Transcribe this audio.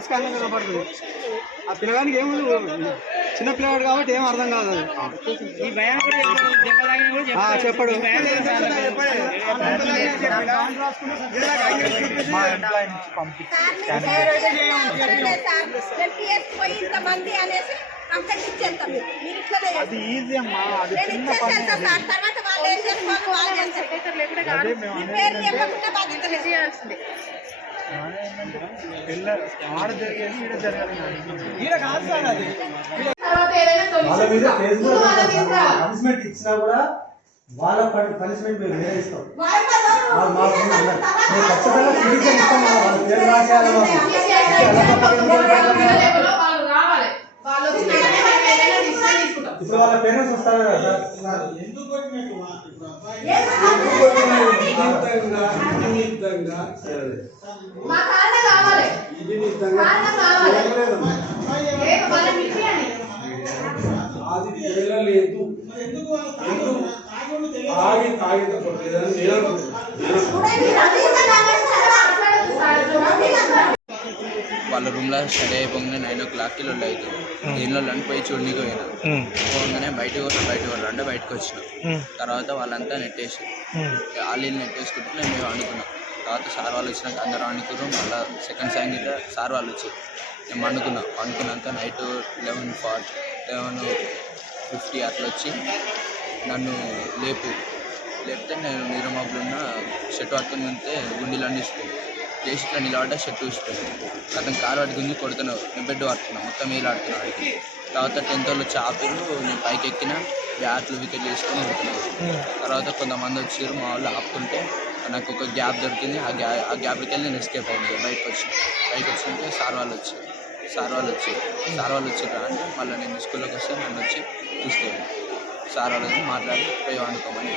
Scan కనపడుతుంది ఆ పిల్లగానికి ఏం చిన్న పిల్లగాడు కాబట్టి ఏం అర్థం కాదు చెప్పడు. అది ఈజీ అమ్మా. అది నేను చిన్న పని ఇచ్చేసేస్తా సార్. తర్వాత వాళ్ళు ఏం చేసుకోవాలి వాళ్ళు చేస్తారు అదే మేము మీ పేరు చెప్పకుండా బాధ్యత లేదు వాళ్ళ మీద పనిష్మెంట్ ఇచ్చినా కూడా వాళ్ళ పనిష్మెంట్ మేము వేరే ఇస్తాం. మేము ఖచ్చితంగా సిటిజన్ ఇస్తాం వాళ్ళ పేరు తప్పదు? ఇప్పుడు వాళ్ళ పేరెంట్స్ వస్తారు కదా సార్ మా కారణ కావాలి. కారణ కావాలి. లేదు ఇచ్చేయండి అది తాగిత వాళ్ళ రూమ్లో స్టడీ అయిపోగానే నైన్ ఓ క్లాక్కి లొల్లి అవుతుంది దీనిలో లండ్ పోయి చూడనీకి పోయినా. పోగానే బయటకు వస్తా బయటకు అంటే బయటకు వచ్చిన. తర్వాత వాళ్ళంతా నెట్టేసి. వాళ్ళు నెట్టేసుకుంటే నేను మేము అనుకున్నాం. తర్వాత సార్ వాళ్ళు వచ్చినాక అందరూ అనుకున్నాం మళ్ళీ సెకండ్ సాంగ్ సార్ వాళ్ళు వచ్చారు మేము అనుకున్నాం అనుకున్నాక night eleven forty eleven fifty అట్లా వచ్చి నన్ను లేపు. లేపితే నేను నీరమాబులు ఉన్న షర్ట్ పట్టుకుని ఉంటే గుండెలు అందిస్తుంది లేచి ఇట్లా నిలబడ్డా షర్ట్ చూసిపోయింది అతను కాలు పట్టి గుంజి కొడుతున్నావు. నేను బెడ్ పడుతున్నా మొత్తం వీలు ఆడుతున్నా వాడికి తర్వాత టెన్త్ వాళ్ళు చాపిర్రు నేను పైకి ఎక్కిన బ్యాట్లు వికెట్లు వేసుకొని వెళ్తున్నాను తర్వాత కొంతమంది వచ్చారు మా వాళ్ళు ఆపుతుంటే నాకు ఒక గ్యాప్ దొరికింది. ఆ గ్యా ఆ గ్యాప్కి వెళ్ళి నేను ఎస్కేప్ అయింది బయటకు వచ్చి బయటకు వచ్చింటే సార్ వాళ్ళు వచ్చి సార్ వాళ్ళు వచ్చి సార్ వాళ్ళు వచ్చారు అంటే మళ్ళీ నేను స్కూల్లోకి వస్తే నన్ను వచ్చి తీసుకెళ్ళి సార్ వాళ్ళని మాట్లాడి పోయి అనుకోమని